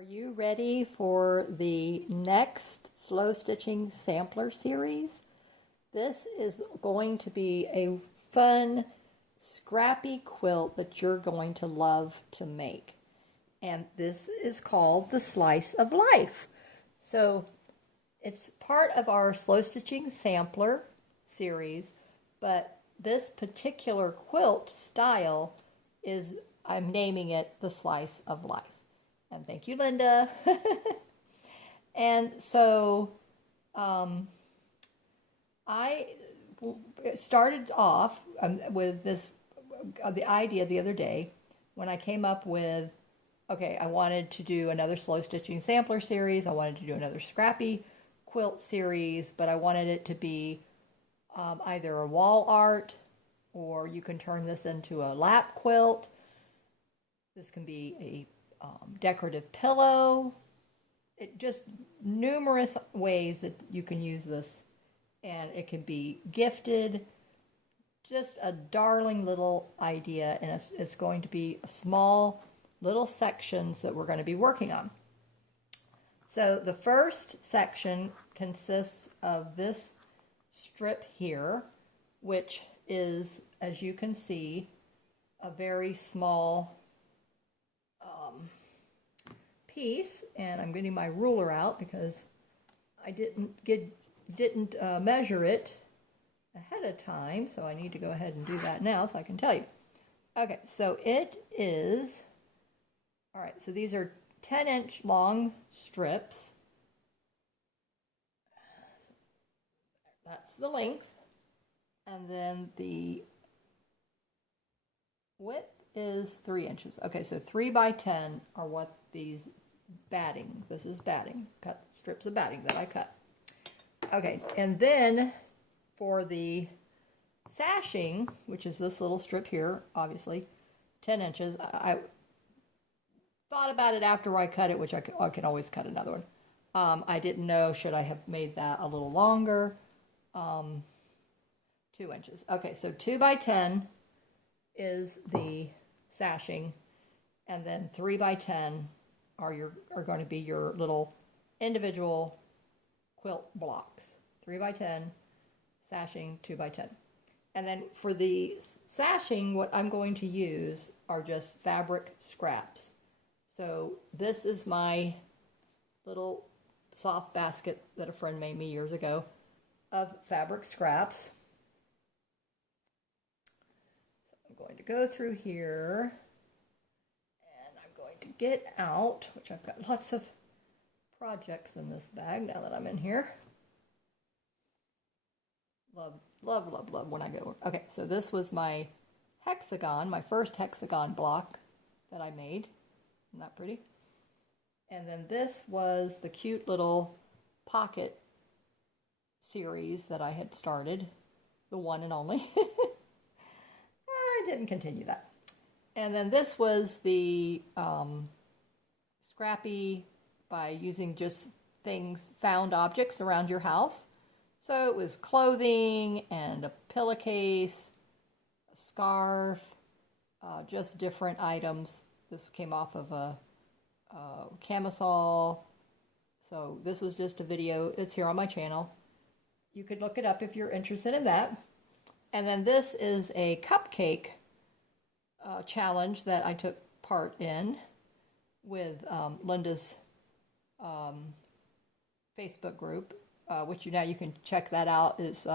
Are you ready for the next slow stitching sampler series? This is going to be a fun, scrappy quilt that you're going to love to make. And this is called the Slice of Life. So it's part of our slow stitching sampler series, but this particular quilt style is, I'm naming it the Slice of Life. And thank you, Linda. And so I started off with this, the idea the other day when I came up with, okay, I wanted to do another slow stitching sampler series. I wanted to do another scrappy quilt series, but I wanted it to be either a wall art, or you can turn this into a lap quilt. This can be a decorative pillow. Just numerous ways that you can use this, and it can be gifted. Just a darling little idea, and it's going to be a small little sections that we're going to be working on. So the first section consists of this strip here, which is, as you can see, a very small piece, and I'm getting my ruler out because I didn't measure it ahead of time, so I need to go ahead and do that now so I can tell you. Okay, so it is, all right, so these are 10-inch long strips. That's the length, and then the width is 3 inches. Okay, so 3 by 10 are what these batting, this is batting, cut strips of batting that I cut. Okay, and then for the sashing, which is this little strip here, obviously 10 inches, I thought about it after I cut it, which I can always cut another one. I didn't know, should I have made that a little longer? 2 inches. Okay, so 2 by 10 is the sashing, and then 3 by 10 are going to be your little individual quilt blocks. 3 by 10, sashing, 2 by 10. And then for the sashing, what I'm going to use are just fabric scraps. So this is my little soft basket that a friend made me years ago of fabric scraps. So I'm going to go through here, and I'm going to get out, which I've got lots of projects in this bag now that I'm in here. Love, love, love, love when I go. Okay, so this was my hexagon, my first hexagon block that I made. Isn't that pretty? And then this was the cute little pocket series that I had started, the one and only. I didn't continue that. And then this was the scrappy by using just things, found objects around your house. So it was clothing and a pillowcase, a scarf, just different items. This came off of a camisole. So this was just a video. It's here on my channel. You could look it up if you're interested in that. And then this is a cupcake challenge that I took part in with Linda's Facebook group, which you can check that out. Is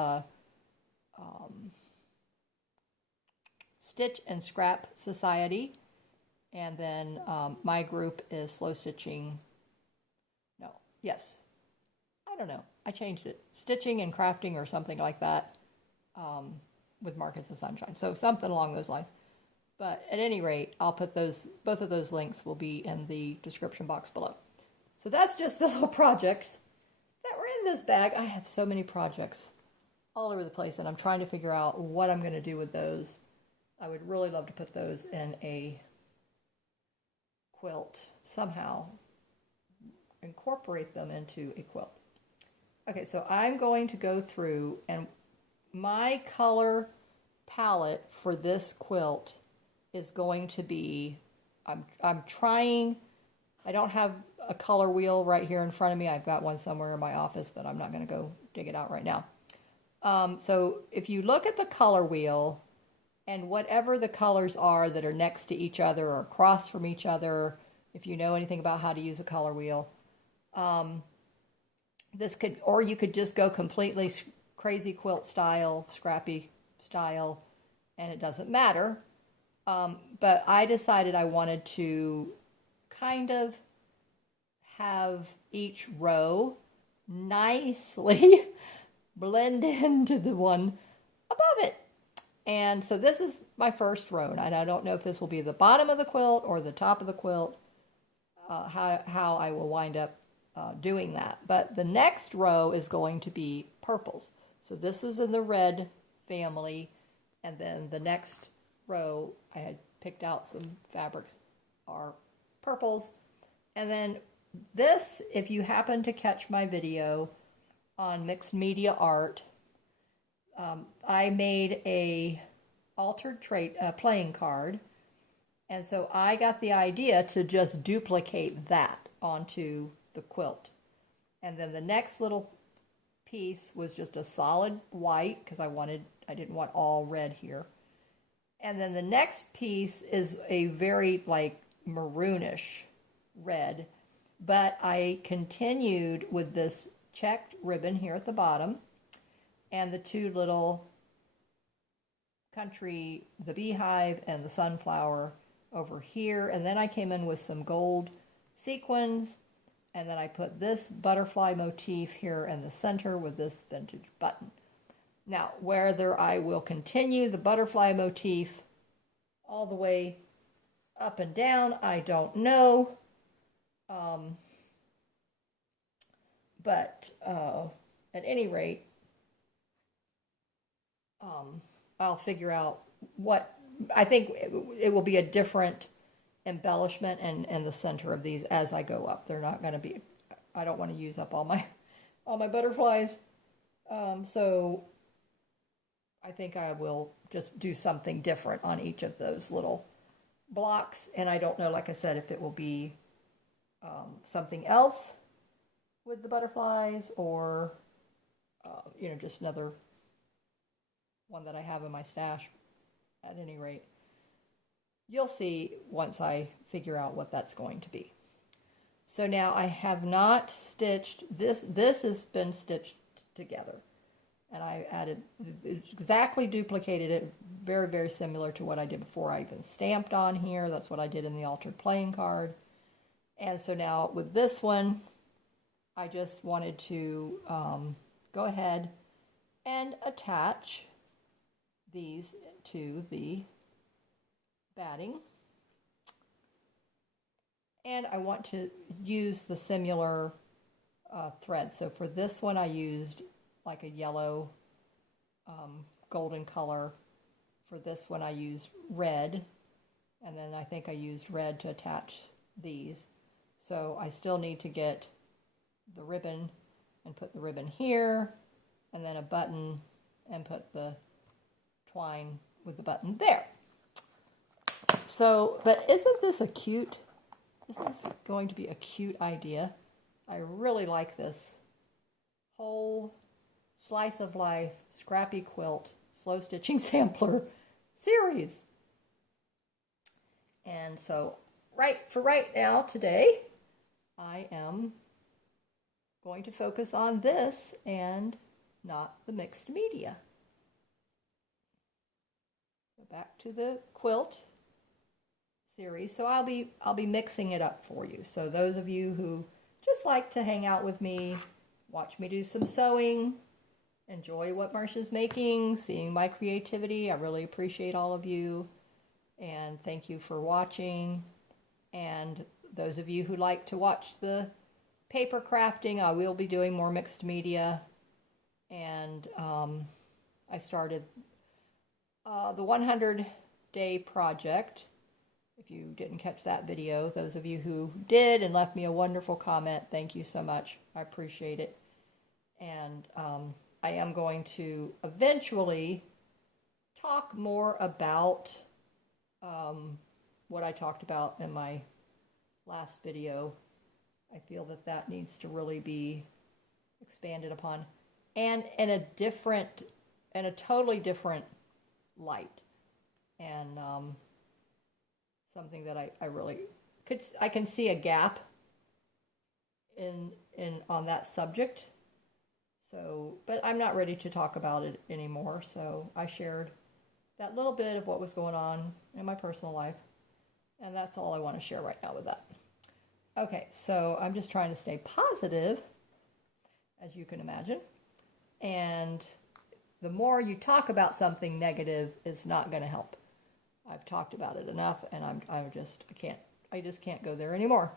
Stitch and Scrap Society. And then my group is Slow Stitching. No, yes. I don't know. I changed it. Stitching and Crafting or something like that with Marcus of Sunshine. So something along those lines. But at any rate, I'll put both of those links will be in the description box below. So that's just the little projects that were in this bag. I have so many projects all over the place, and I'm trying to figure out what I'm going to do with those. I would really love to put those in a quilt somehow, incorporate them into a quilt. Okay, so I'm going to go through, and my color palette for this quilt is going to be, I'm trying, I don't have a color wheel right here in front of me. I've got one somewhere in my office, but I'm not going to go dig it out right now. So if you look at the color wheel, and whatever the colors are that are next to each other or across from each other, if you know anything about how to use a color wheel, this could, or you could just go completely crazy quilt style, scrappy style, and it doesn't matter. But I decided I wanted to kind of have each row nicely blend into the one above it. And so this is my first row, and I don't know if this will be the bottom of the quilt or the top of the quilt, how I will wind up doing that. But the next row is going to be purples. So this is in the red family, and then the next row, I had picked out some fabrics, are purples. And then this, if you happen to catch my video on mixed media art, I made a altered trait playing card, and so I got the idea to just duplicate that onto the quilt. And then the next little piece was just a solid white, because I didn't want all red here. And then the next piece is a very like maroonish red, but I continued with this checked ribbon here at the bottom, and the two little country, the beehive and the sunflower over here. And then I came in with some gold sequins, and then I put this butterfly motif here in the center with this vintage button. Now, whether I will continue the butterfly motif all the way up and down, I don't know. But at any rate, I'll figure out what, I think it will be a different embellishment in the center of these as I go up. They're not going to be, I don't want to use up all my butterflies. So I think I will just do something different on each of those little blocks. And I don't know, like I said, if it will be something else with the butterflies, or just another one that I have in my stash. At any rate, you'll see once I figure out what that's going to be. So now I have not stitched this. This has been stitched together, and I added, exactly duplicated it, very, very similar to what I did before. I even stamped on here. That's what I did in the altered playing card. And so now with this one, I just wanted to go ahead and attach these to the batting. And I want to use the similar thread. So for this one, I used like a yellow golden color. For this one, I used red. And then I think I used red to attach these. So I still need to get the ribbon and put the ribbon here, and then a button and put the twine with the button there. So, but isn't this going to be a cute idea? I really like this whole slice of life Scrappy Quilt slow stitching sampler series. And so right now today, I am going to focus on this and not the mixed media. So back to the quilt series. So I'll be mixing it up for you. So those of you who just like to hang out with me, watch me do some sewing, enjoy what Marsha's making, seeing my creativity, I really appreciate all of you, and thank you for watching. And those of you who like to watch the paper crafting, I will be doing more mixed media. And I started the 100-day project. If you didn't catch that video, those of you who did and left me a wonderful comment, thank you so much. I appreciate it. And I am going to eventually talk more about what I talked about in my last video I feel that that needs to really be expanded upon, and in a different, in a totally different light, and something that I really could, I can see a gap in on that subject. So, but I'm not ready to talk about it anymore. So I shared that little bit of what was going on in my personal life, and that's all I want to share right now with that. Okay, so I'm just trying to stay positive, as you can imagine, and the more you talk about something negative, it's not going to help. I've talked about it enough, and I just can't go there anymore.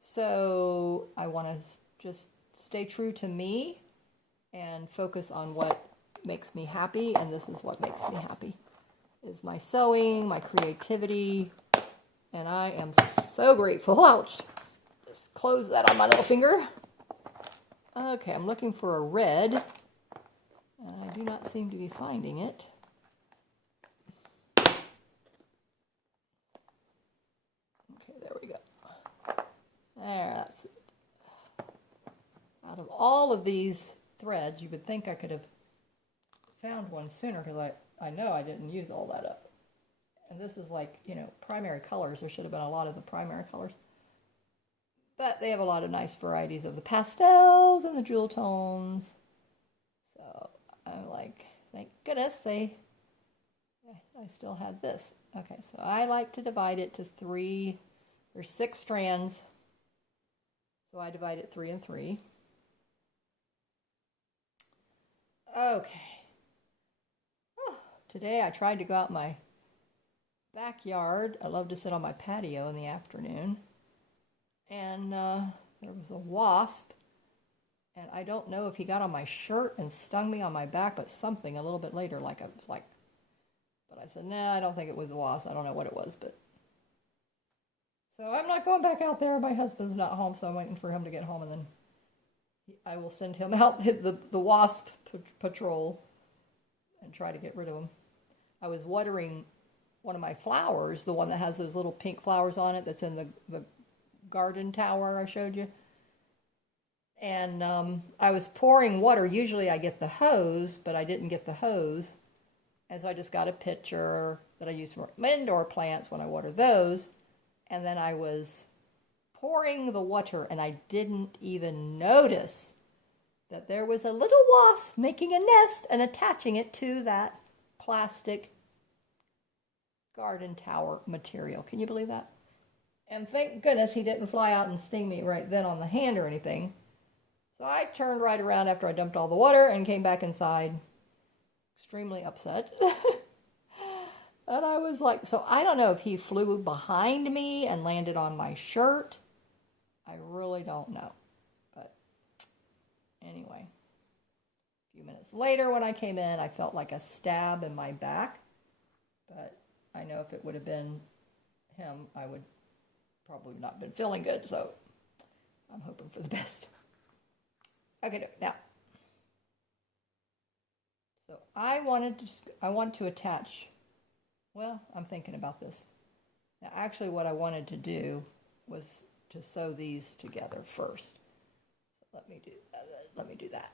So I want to just stay true to me and focus on what makes me happy, and this is what makes me happy, is my sewing, my creativity, and I am so grateful. Ouch! Just close that on my little finger. Okay, I'm looking for a red, and I do not seem to be finding it. Okay, there we go. There, that's it. Out of all of these threads, you would think I could have found one sooner, because I know I didn't use all that up. And this is like, you know, primary colors. There should have been a lot of the primary colors. But they have a lot of nice varieties of the pastels and the jewel tones. So I'm like, thank goodness I still had this. Okay, so I like to divide it to 3. There's 6 strands. So I divide it 3 and 3. Okay. Oh, today I tried to go out in my backyard. I love to sit on my patio in the afternoon. And there was a wasp. And I don't know if he got on my shirt and stung me on my back, but something a little bit later, but I said, nah, I don't think it was a wasp. I don't know what it was, but. So I'm not going back out there. My husband's not home, so I'm waiting for him to get home, and then I will send him out the wasp patrol and try to get rid of them. I was watering one of my flowers, the one that has those little pink flowers on it that's in the garden tower I showed you. And I was pouring water. Usually I get the hose, but I didn't get the hose. And so I just got a pitcher that I use for my indoor plants when I water those. And then I was pouring the water, and I didn't even notice that there was a little wasp making a nest and attaching it to that plastic garden tower material. Can you believe that? And thank goodness he didn't fly out and sting me right then on the hand or anything. So I turned right around after I dumped all the water and came back inside, extremely upset. And I was like, so I don't know if he flew behind me and landed on my shirt. I really don't know. But anyway, a few minutes later when I came in, I felt like a stab in my back. But I know if it would have been him, I would probably not been feeling good. So I'm hoping for the best. Okay, now. So I want to attach. Well, I'm thinking about this. Now, actually, what I wanted to do was to sew these together first. So let me do that.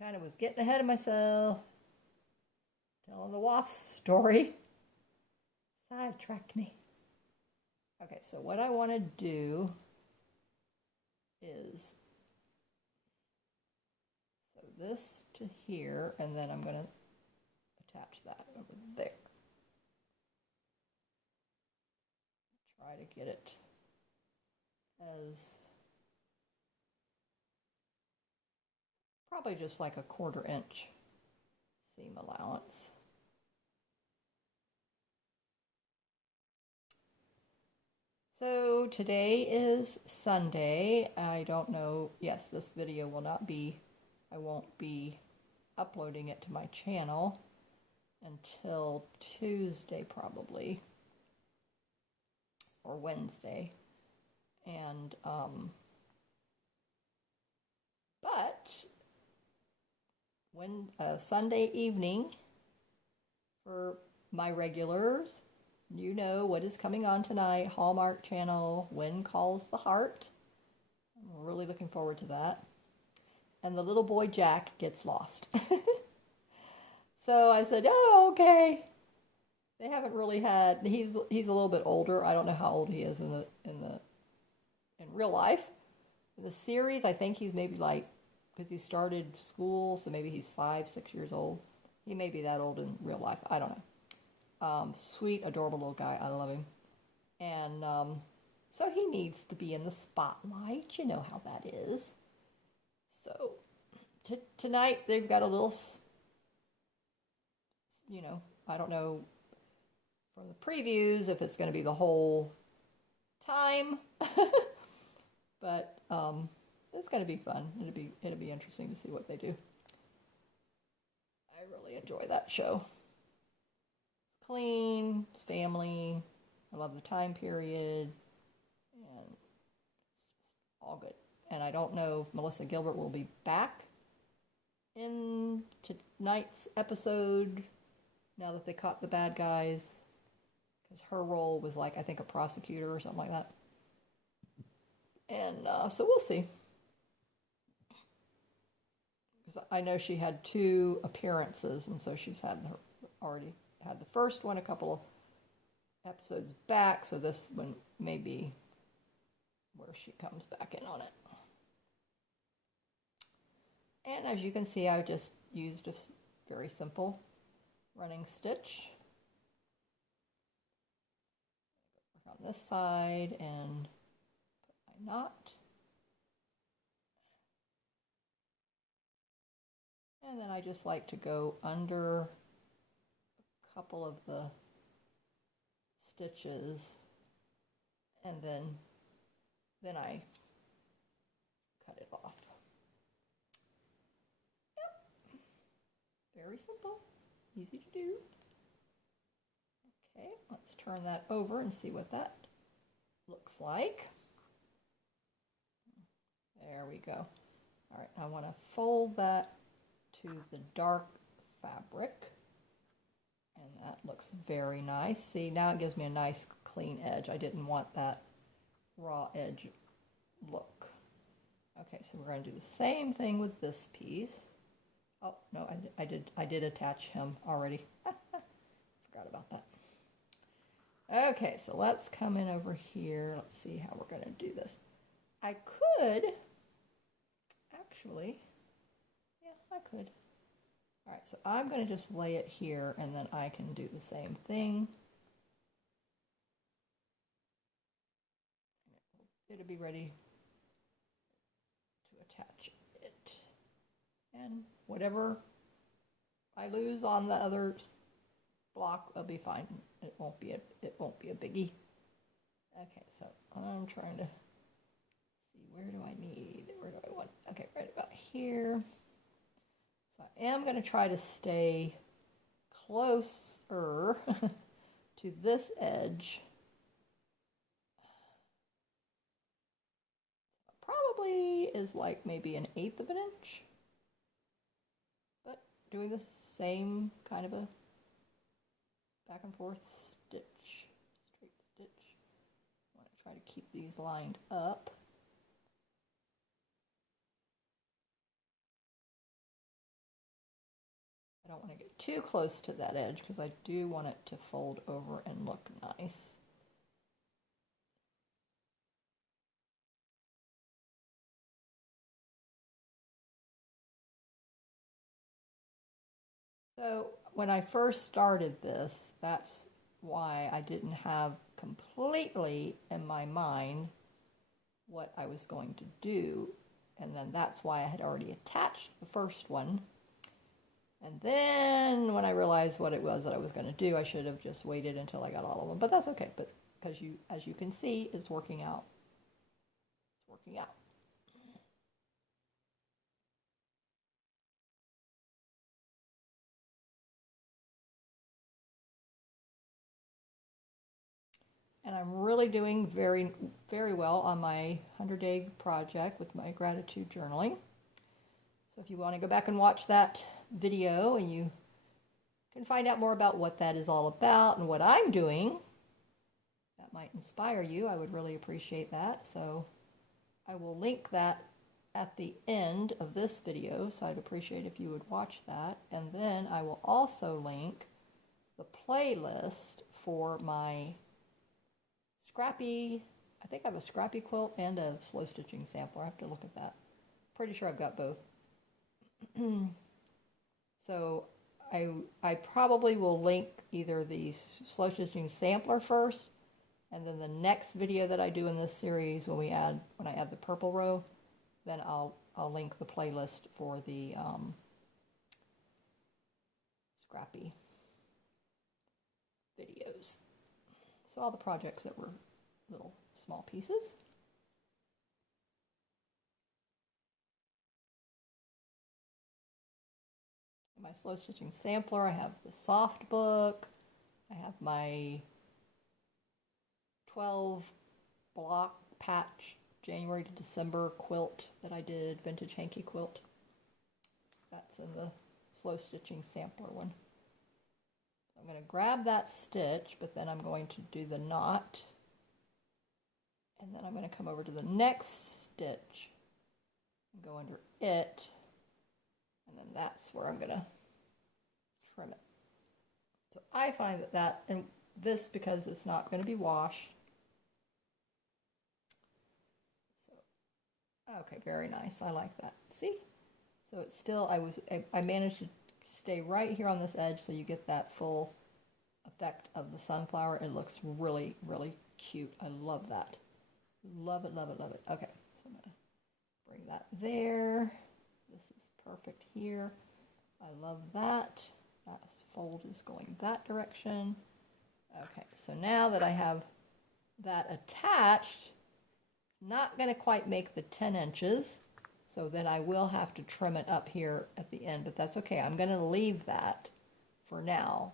Kind of was getting ahead of myself, telling the wasp story. Sidetracked me. Okay, so what I want to do is sew this to here, and then I'm going to attach that over there. Try to get it as probably just like a 1/4 inch seam allowance. So today is Sunday. I don't know. Yes, this video will not be, I won't be uploading it to my channel until Tuesday probably, or Wednesday. And but when Sunday evening for my regulars, you know what is coming on tonight. Hallmark Channel, When Calls the Heart. I'm really looking forward to that. And the little boy Jack gets lost. So I said, oh, okay. They haven't really had. He's a little bit older. I don't know how old he is in real life. In the series, I think he's maybe like, because he started school, so maybe he's 5, 6 years old. He may be that old in real life. I don't know. Sweet, adorable little guy. I love him. And so he needs to be in the spotlight. You know how that is. So tonight they've got a little, I don't know from the previews if it's going to be the whole time, but it's going to be fun. It'll be interesting to see what they do. I really enjoy that show. It's clean, it's family. I love the time period, and it's all good. And I don't know if Melissa Gilbert will be back in tonight's episode now that they caught the bad guys, because her role was like, I think, a prosecutor or something like that. And so we'll see. Because I know she had 2 appearances, and so she's already had the first one a couple of episodes back, so this one may be where she comes back in on it. And as you can see, I just used a very simple running stitch. Work on this side and put my knot. And then I just like to go under a couple of the stitches, and then I cut it off. Very simple, easy to do. Okay, let's turn that over and see what that looks like. There we go. All right, I want to fold that to the dark fabric, and that looks very nice. See, now it gives me a nice clean edge. I didn't want that raw edge look. Okay, so we're going to do the same thing with this piece. Oh, no, I did attach him already. Forgot about that. Okay, so let's come in over here. Let's see how we're going to do this. I could, actually, yeah, I could. All right, so I'm going to just lay it here, and then I can do the same thing. It'll be ready to attach it. And whatever I lose on the other block will be fine. It won't be a biggie. Okay, so I'm trying to see, where do I want? Okay, right about here. So I am going to try to stay closer to this edge. Probably is like maybe 1/8 of an inch. But doing the same kind of a back and forth stitch, straight stitch. I want to try to keep these lined up. I don't want to get too close to that edge because I do want it to fold over and look nice. So when I first started this, that's why I didn't have completely in my mind what I was going to do. And then that's why I had already attached the first one. And then when I realized what it was that I was going to do, I should have just waited until I got all of them. But that's okay, but because as you can see, it's working out. It's working out. And I'm really doing very, very well on my 100-day project with my gratitude journaling. So if you want to go back and watch that video, and you can find out more about what that is all about and what I'm doing, that might inspire you, I would really appreciate that. So I will link that at the end of this video, so I'd appreciate if you would watch that. And then I will also link the playlist for my Scrappy, I think I have a Scrappy Quilt and a slow stitching sampler. I have to look at that. Pretty sure I've got both. So I probably will link either the slow stitching sampler first, and then the next video that I do in this series when I add the purple row, then I'll link the playlist for the Scrappy videos. So all the projects that were little small pieces. In my slow stitching sampler, I have the soft book. I have my 12 block patch January to December quilt that I did, vintage hanky quilt. That's in the slow stitching sampler one. I'm going to grab that stitch, but then I'm going to do the knot. And then I'm going to come over to the next stitch and go under it. And then that's where I'm going to trim it. So I find that, and this, because it's not going to be washed. So, okay, very nice. I like that. See? So it's still, I managed to stay right here on this edge so you get that full effect of the sunflower. It looks really, really cute. I love that. Love it, love it, love it. Okay, so I'm going to bring that there. This is perfect here. I love that. That fold is going that direction. Okay, so now that I have that attached, not going to quite make the 10 inches. So then I will have to trim it up here at the end, but that's okay. I'm going to leave that for now.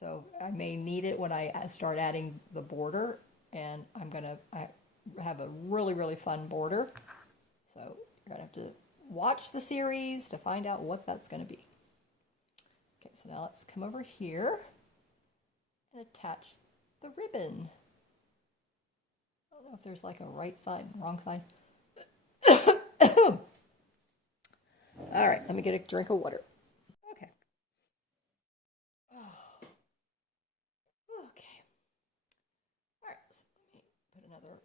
So I may need it when I start adding the border, and I have a really, really fun border. So you're going to have to watch the series to find out what that's going to be. Okay, so now let's come over here and attach the ribbon. I don't know if there's like a right side and wrong side. All right, let me get a drink of water. Okay. Oh. Okay. All right, so let me put another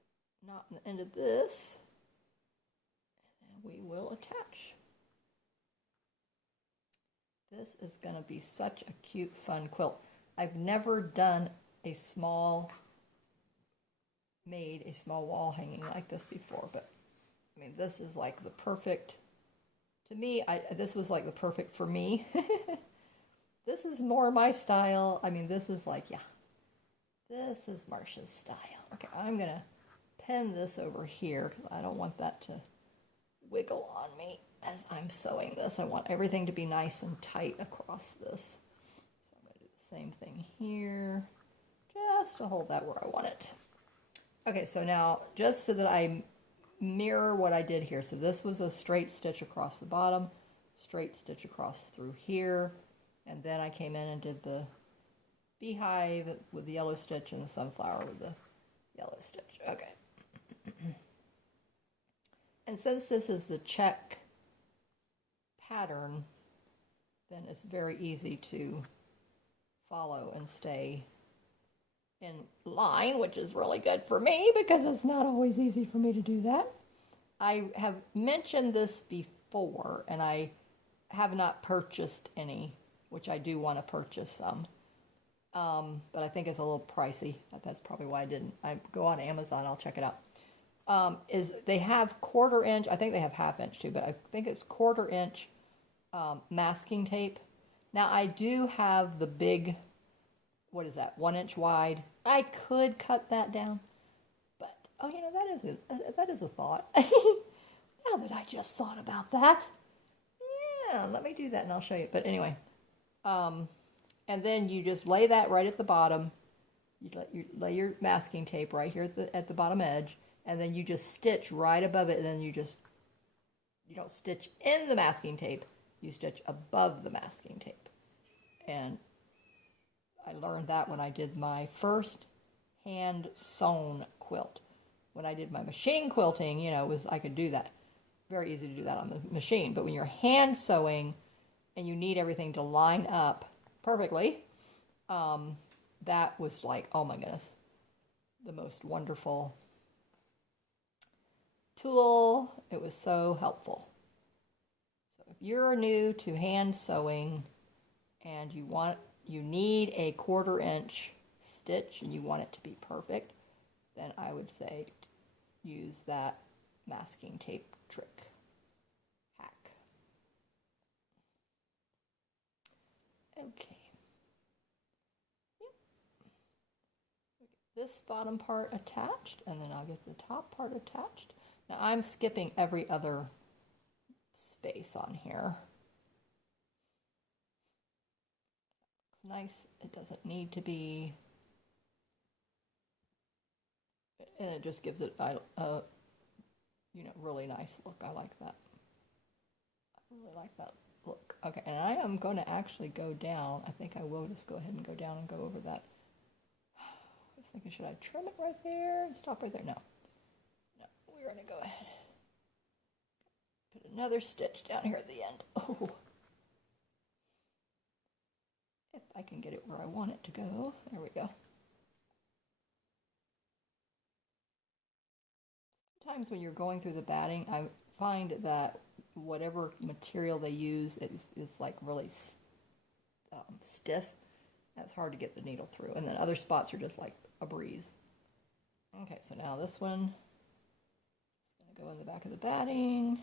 knot in the end of this, and we will attach. This is going to be such a cute, fun quilt. I've never done made a small wall hanging like this before, but I mean, this is like the perfect, to me, this was like the perfect for me. This is more my style. I mean, this is like, yeah, this is Marsha's style. Okay, I'm going to pin this over here because I don't want that to wiggle on me as I'm sewing this. I want everything to be nice and tight across this. So I'm going to do the same thing here, just to hold that where I want it. Okay, so now, just so that I mirror what I did here. So this was a straight stitch across the bottom, straight stitch across through here, and then I came in and did the beehive with the yellow stitch and the sunflower with the yellow stitch. Okay. And since this is the check pattern, then it's very easy to follow and stay in line, which is really good for me because it's not always easy for me to do that. I have mentioned this before, and I have not purchased any, which I do want to purchase some, but I think it's a little pricey. That's probably why I didn't. I go on Amazon, I'll check it out. Is they have 1/4 inch, I think they have 1/2 inch too, but I think it's 1/4 inch masking tape. Now I do have the big, what is that, 1 inch wide. I could cut that down, but oh, you know, that is a thought. Now that I just thought about that, yeah, let me do that and I'll show you. But anyway, and then you just lay that right at the bottom. You lay your masking tape right here at the bottom edge, and then you just stitch right above it, and then you don't stitch in the masking tape, you stitch above the masking tape. And I learned that when I did my first hand sewn quilt. When I did my machine quilting, you know, I could do that. Very easy to do that on the machine. But when you're hand sewing and you need everything to line up perfectly, that was like, oh my goodness, the most wonderful tool. It was so helpful. So if you're new to hand sewing and you need a 1/4 inch stitch and you want it to be perfect, then I would say use that masking tape trick hack. Okay. This bottom part attached, and then I'll get the top part attached. Now I'm skipping every other space on here. It's nice. It doesn't need to be, and it just gives it a really nice look. I like that. I really like that look. Okay, and I am going to actually go down. I think I will just go ahead and go down and go over that. I was thinking, should I trim it right there and stop right there? No. No, we're going to go ahead. Put another stitch down here at the end. Oh. If I can get it where I want it to go. There we go. Sometimes when you're going through the batting, I find that whatever material they use is like really stiff. It's hard to get the needle through. And then other spots are just like a breeze. Okay, so now this one is going to go in the back of the batting.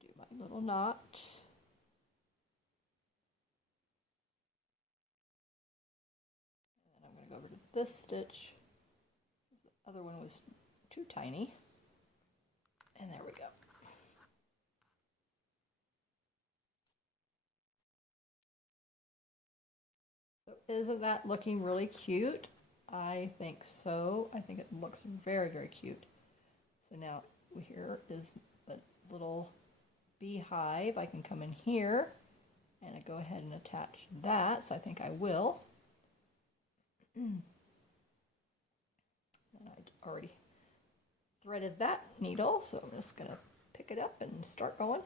Do my little knot. And then I'm going to go over to this stitch. The other one was too tiny. And there we go. So isn't that looking really cute? I think so. I think it looks very, very cute. So now here is a little beehive. I can come in here and I go ahead and attach that. So I think I will. And I already threaded that needle, so I'm just going to pick it up and start going.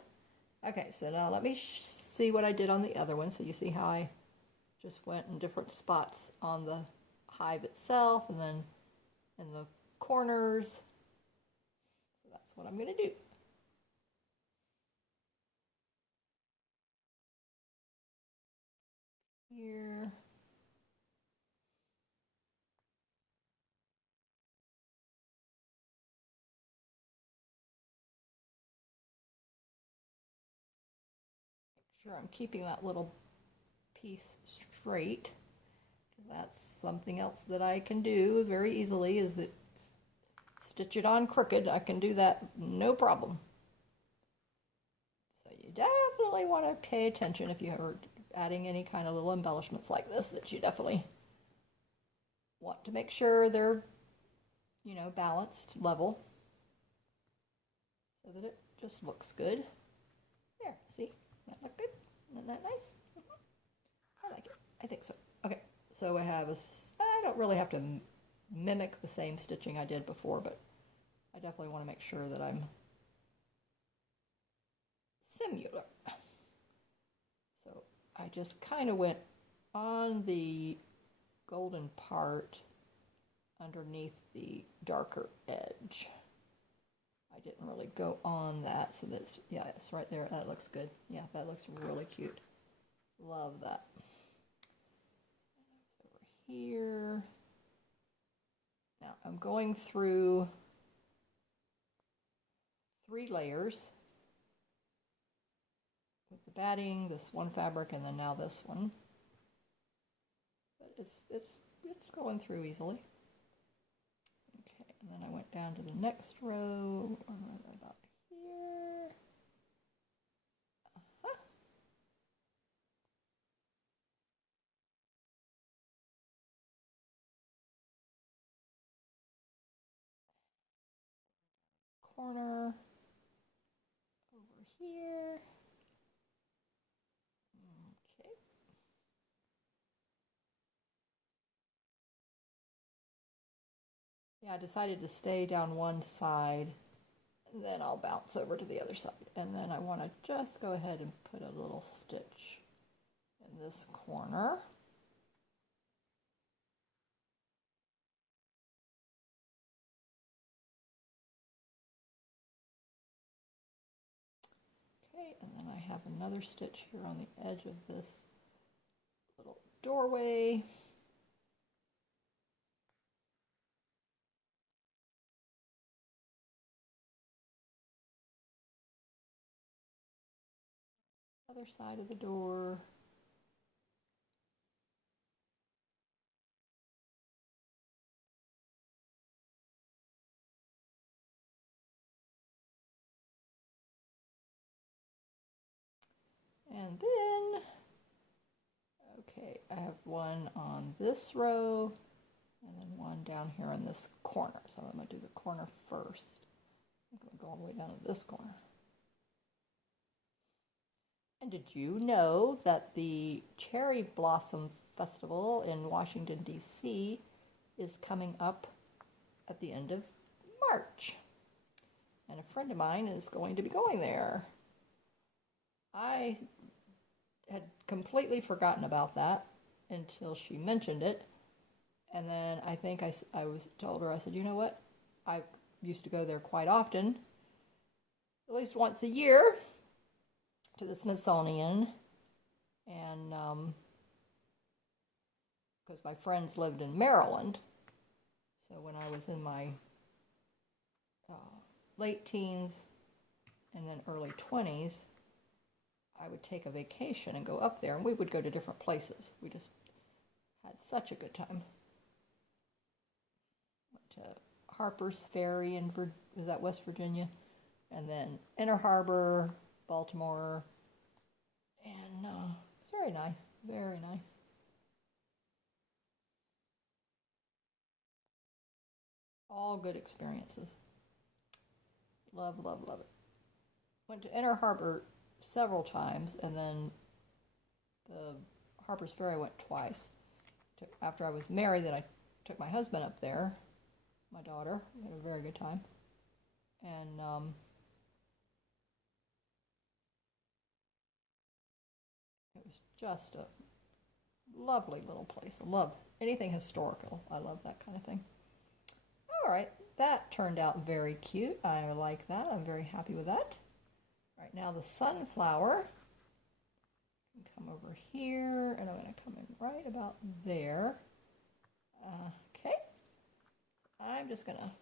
Okay, so now let me see what I did on the other one. So you see how I just went in different spots on the hive itself and then in the corners. So that's what I'm going to do. Here. Make sure I'm keeping that little piece straight. That's something else that I can do very easily, is that stitch it on crooked. I can do that no problem. So you definitely want to pay attention if you're adding any kind of little embellishments like this, that you definitely want to make sure they're, balanced, level, so that it just looks good. There, see? That look good? Isn't that nice? I like it. I think so. Okay, so I don't really have to mimic the same stitching I did before, but I definitely want to make sure that I'm similar. So I just kind of went on the golden part underneath the darker edge. I didn't really go on that, so that's, yeah, it's right there. That looks good. Yeah, that looks really cute. Love that. Over here. Now I'm going through 3 layers with the batting, this one fabric, and then now this one. But it's going through easily. Okay, and then I went down to the next row, about here. Corner over here. Okay. Yeah, I decided to stay down one side, and then I'll bounce over to the other side. And then I want to just go ahead and put a little stitch in this corner. Okay, and then I have another stitch here on the edge of this little doorway. Other side of the door. And then, okay, I have one on this row and then one down here in this corner. So I'm going to do the corner first. I'm going to go all the way down to this corner. And did you know that the Cherry Blossom Festival in Washington, D.C. is coming up at the end of March? And a friend of mine is going to be going there. I had completely forgotten about that until she mentioned it. And then I think I told her, I said, you know what? I used to go there quite often, at least once a year, to the Smithsonian. And because my friends lived in Maryland. So when I was in my late teens and then early 20s, I would take a vacation and go up there, and we would go to different places. We just had such a good time. Went to Harper's Ferry in was that West Virginia, and then Inner Harbor, Baltimore, and it's very nice, very nice. All good experiences. Love, love, love it. Went to Inner Harbor several times, and then the Harper's Ferry I went twice. After I was married, then I took my husband up there, my daughter. We had a very good time. And it was just a lovely little place. I love anything historical. I love that kind of thing. All right, that turned out very cute. I like that. I'm very happy with that. Right now the sunflower can come over here, and I'm going to come in right about there. Okay, I'm just going to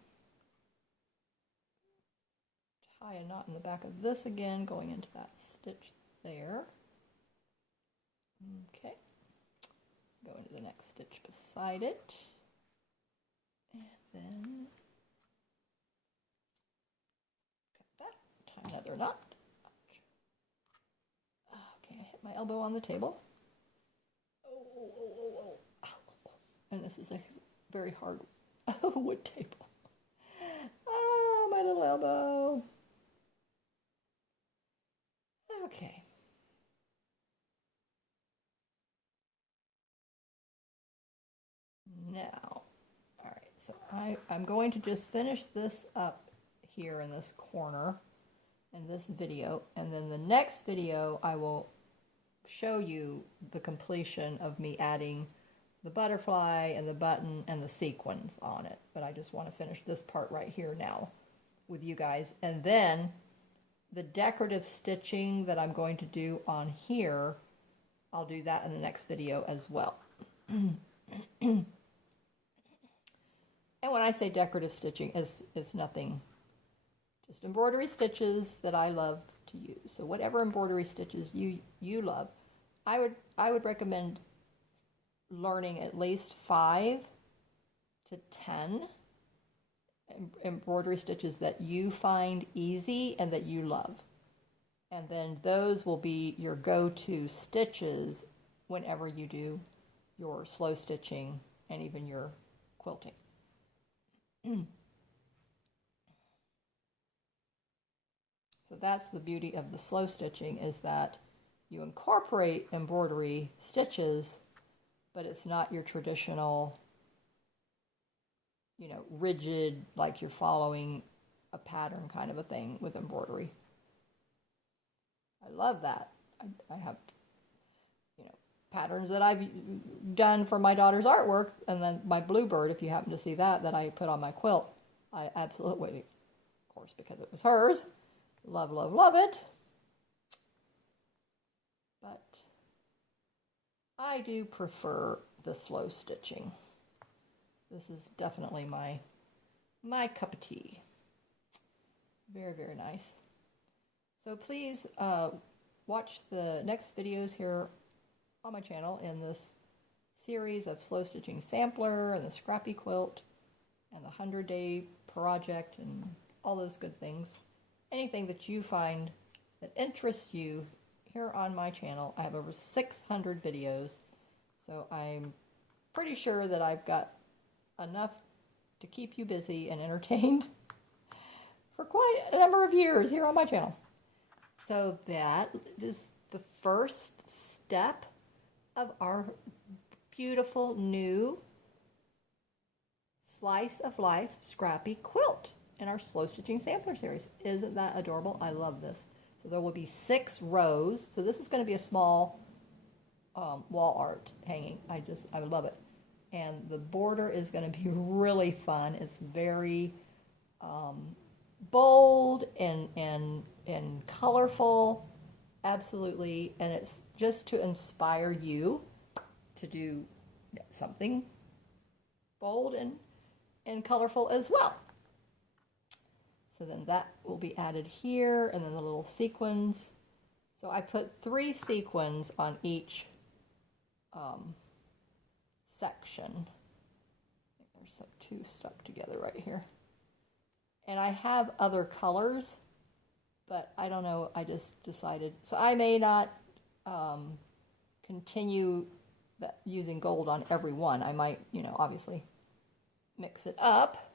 tie a knot in the back of this again, going into that stitch there. Okay, go into the next stitch beside it, and then cut that, tie another knot. Okay, I hit my elbow on the table. Oh. And this is a very hard wood table. Ah, my little elbow. Okay. Now, all right, so I'm going to just finish this up here in this corner in this video, and then the next video I will show you the completion of me adding the butterfly and the button and the sequins on it. But I just want to finish this part right here now with you guys, and then the decorative stitching that I'm going to do on here, I'll do that in the next video as well. And when I say decorative stitching, is nothing, just embroidery stitches that I love to use. So whatever embroidery stitches you love, I would recommend learning at least 5 to 10 embroidery stitches that you find easy and that you love. And then those will be your go-to stitches whenever you do your slow stitching and even your quilting. So that's the beauty of the slow stitching, is that you incorporate embroidery stitches, but it's not your traditional you know, rigid, like you're following a pattern kind of a thing with embroidery. I love that. I have, you know, patterns that I've done for my daughter's artwork, and then my bluebird, if you happen to see that I put on my quilt. I absolutely, of course, because it was hers. Love, love, love it. But I do prefer the slow stitching. This is definitely my cup of tea. Very, very nice. So please watch the next videos here on my channel in this series of slow stitching sampler and the Scrappy Quilt and the 100-day project and all those good things. Anything that you find that interests you here on my channel. I have over 600 videos, so I'm pretty sure that I've got enough to keep you busy and entertained for quite a number of years here on my channel. So that is the first step of our beautiful new Slice of Life Scrappy Quilt in our Slow Stitching Sampler Series. Isn't that adorable? I love this. So there will be 6 rows. So this is going to be a small wall art hanging. I love it. And the border is going to be really fun. It's very bold and colorful, absolutely, and it's just to inspire you to do something bold and colorful as well. So then that will be added here, and then the little sequins. So I put 3 sequins on each section. I think there's some 2 stuck together right here. And I have other colors, but I don't know, I just decided. So I may not continue using gold on every one. I might, you know, obviously mix it up,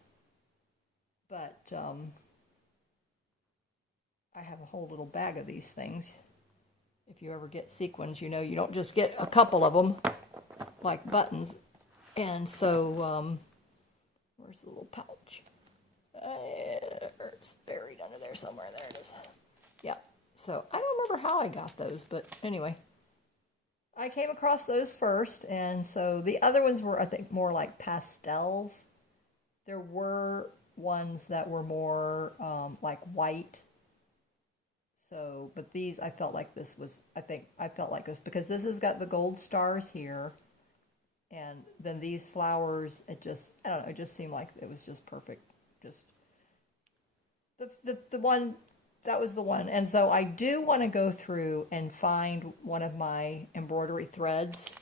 but I have a whole little bag of these things. If you ever get sequins, you know, you don't just get a couple of them like buttons. And so, where's the little pouch? It's buried under there somewhere. There it is. Yeah. So I don't remember how I got those, but anyway, I came across those first, and so the other ones were, I think, more like pastels. There were ones that were more like white. So, but these, I felt like this was, I felt like this because this has got the gold stars here, and then these flowers, it just, I don't know, it just seemed like it was just perfect. Just the one, that was the one. And so I do want to go through and find one of my embroidery threads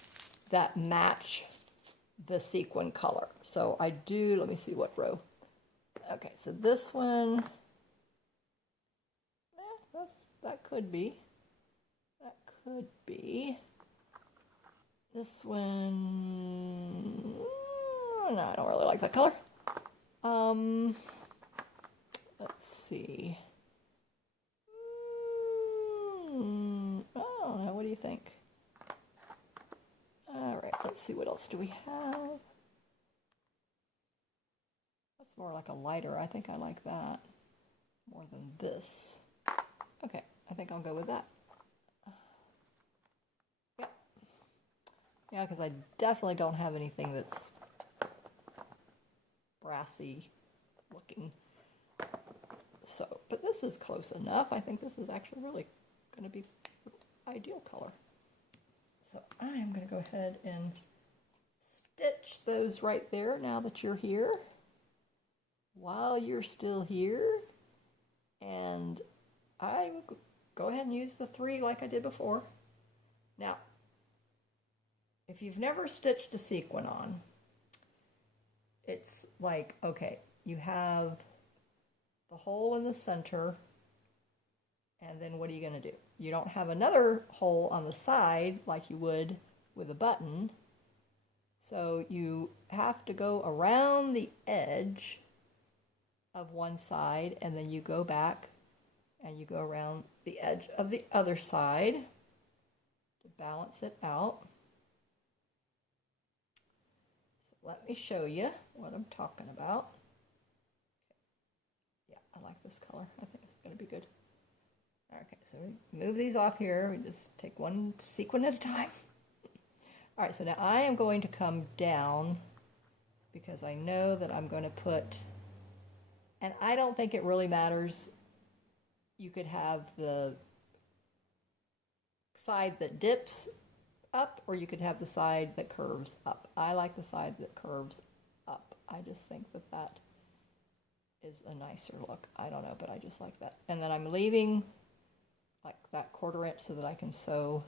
that match the sequin color. So I do, let me see what row. Okay, so this one, that could be. That could be. This one, no, I don't really like that color. Let's see. Oh, what do you think? All right, let's see, what else do we have? That's more like a lighter. I think I like that more than this. Okay, I think I'll go with that. Yeah. Yeah, because I definitely don't have anything that's brassy looking. So, but this is close enough. I think this is actually really going to be the ideal color. So I am going to go ahead and stitch those right there now that you're here. While you're still here. And I will go ahead and use the 3 like I did before. Now, if you've never stitched a sequin on, it's like, okay, you have the hole in the center, and then what are you going to do? You don't have another hole on the side like you would with a button, so you have to go around the edge of one side, and then you go back and you go around the edge of the other side to balance it out. So let me show you what I'm talking about. Yeah, I like this color. I think it's going to be good. Okay, so we move these off here. We just take one sequin at a time. All right, so now I am going to come down because I know that I'm going to put, and I don't think it really matters. You could have the side that dips up, or you could have the side that curves up. I like the side that curves up. I just think that that is a nicer look. I don't know, but I just like that. And then I'm leaving like that 1/4 inch so that I can sew.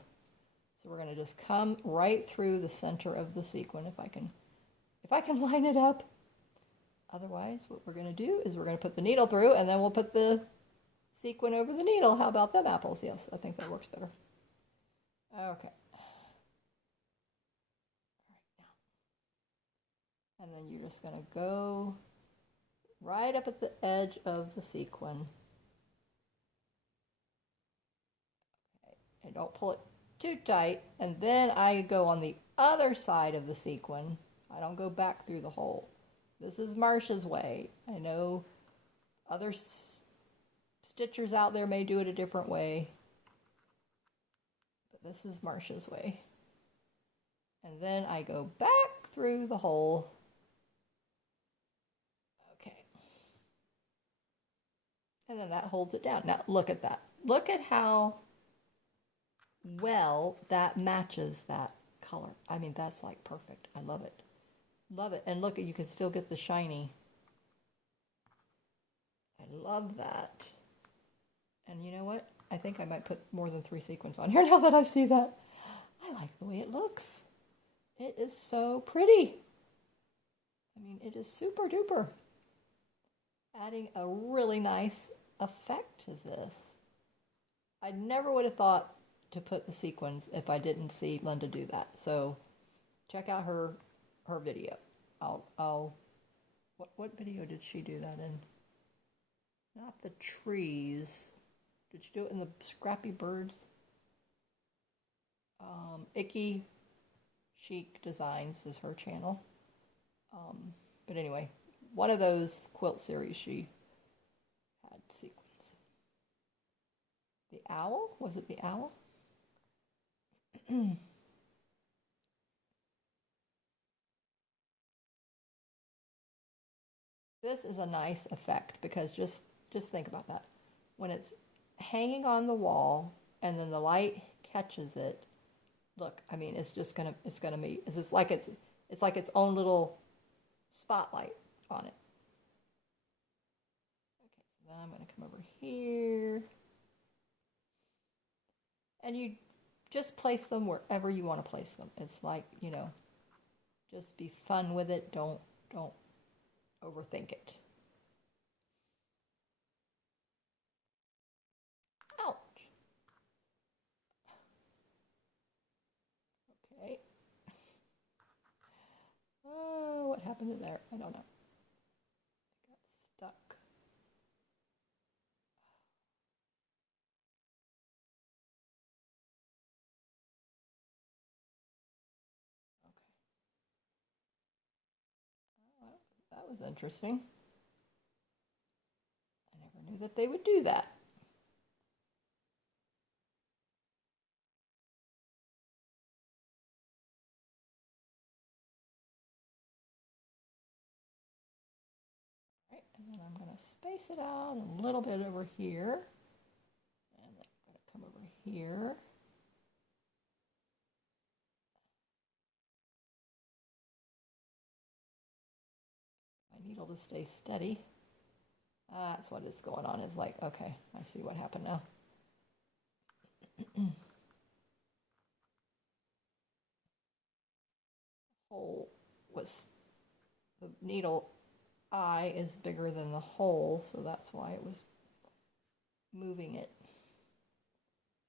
So we're going to just come right through the center of the sequin if I can line it up. Otherwise, what we're going to do is we're going to put the needle through, and then we'll put the sequin over the needle. How about them apples? Yes, I think that works better. Okay. And then you're just going to go right up at the edge of the sequin. Okay. And don't pull it too tight. And then I go on the other side of the sequin. I don't go back through the hole. This is Marsha's way. I know other stitchers out there may do it a different way, but this is Marsha's way. And then I go back through the hole. Okay. And then that holds it down. Now look at that. Look at how well that matches that color. I mean, that's like perfect. I love it. Love it. And look, you can still get the shiny. I love that. And you know what? I think I might put more than 3 sequins on here now that I see that. I like the way it looks. It is so pretty. I mean, it is super duper. Adding a really nice effect to this. I never would have thought to put the sequins if I didn't see Linda do that. So check out her video. What video did she do that in? Not the trees. Did she do it in the Scrappy Birds? Icky Chic Designs is her channel. But anyway, one of those quilt series she had sequins. The owl? Was it the owl? This is a nice effect because just think about that. When it's hanging on the wall and then the light catches it, look, I mean, it's gonna be, it's like its own little spotlight on it. Okay, so then I'm gonna come over here, and you just place them wherever you want to place them. It's like, you know, just be fun with it. Don't overthink it. Ouch. Okay. Oh, what happened to there? I don't know. I got stuck. Okay. Oh, that was interesting. I never knew that they would do that. Right, and then I'm going to space it out a little bit over here. And then I'm going to come over here. My needle to stay steady. That's what is going on. Is like, okay, I see what happened now. Hole was, the needle eye is bigger than the hole, so that's why it was moving it,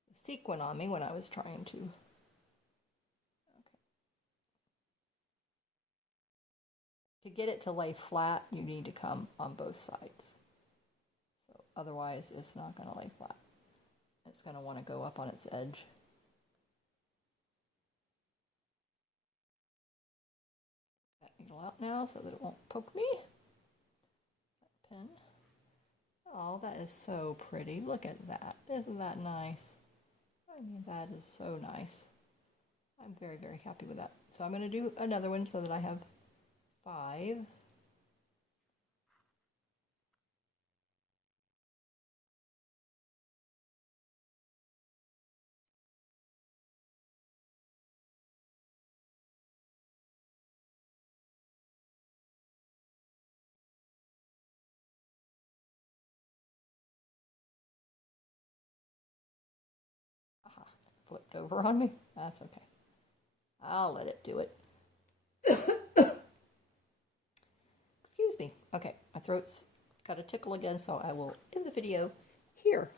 the sequin on me when I was trying to. Okay. To get it to lay flat, you need to come on both sides. So otherwise, it's not going to lay flat. It's going to want to go up on its edge. That needle all out now so that it won't poke me. Pin. Oh, that is so pretty. Look at that. Isn't that nice? I mean, that is so nice. I'm very, very happy with that. So I'm going to do another one so that I have 5. Aha, flipped over on me. That's okay. I'll let it do it. Excuse me. Okay, my throat's got a tickle again, so I will end the video here.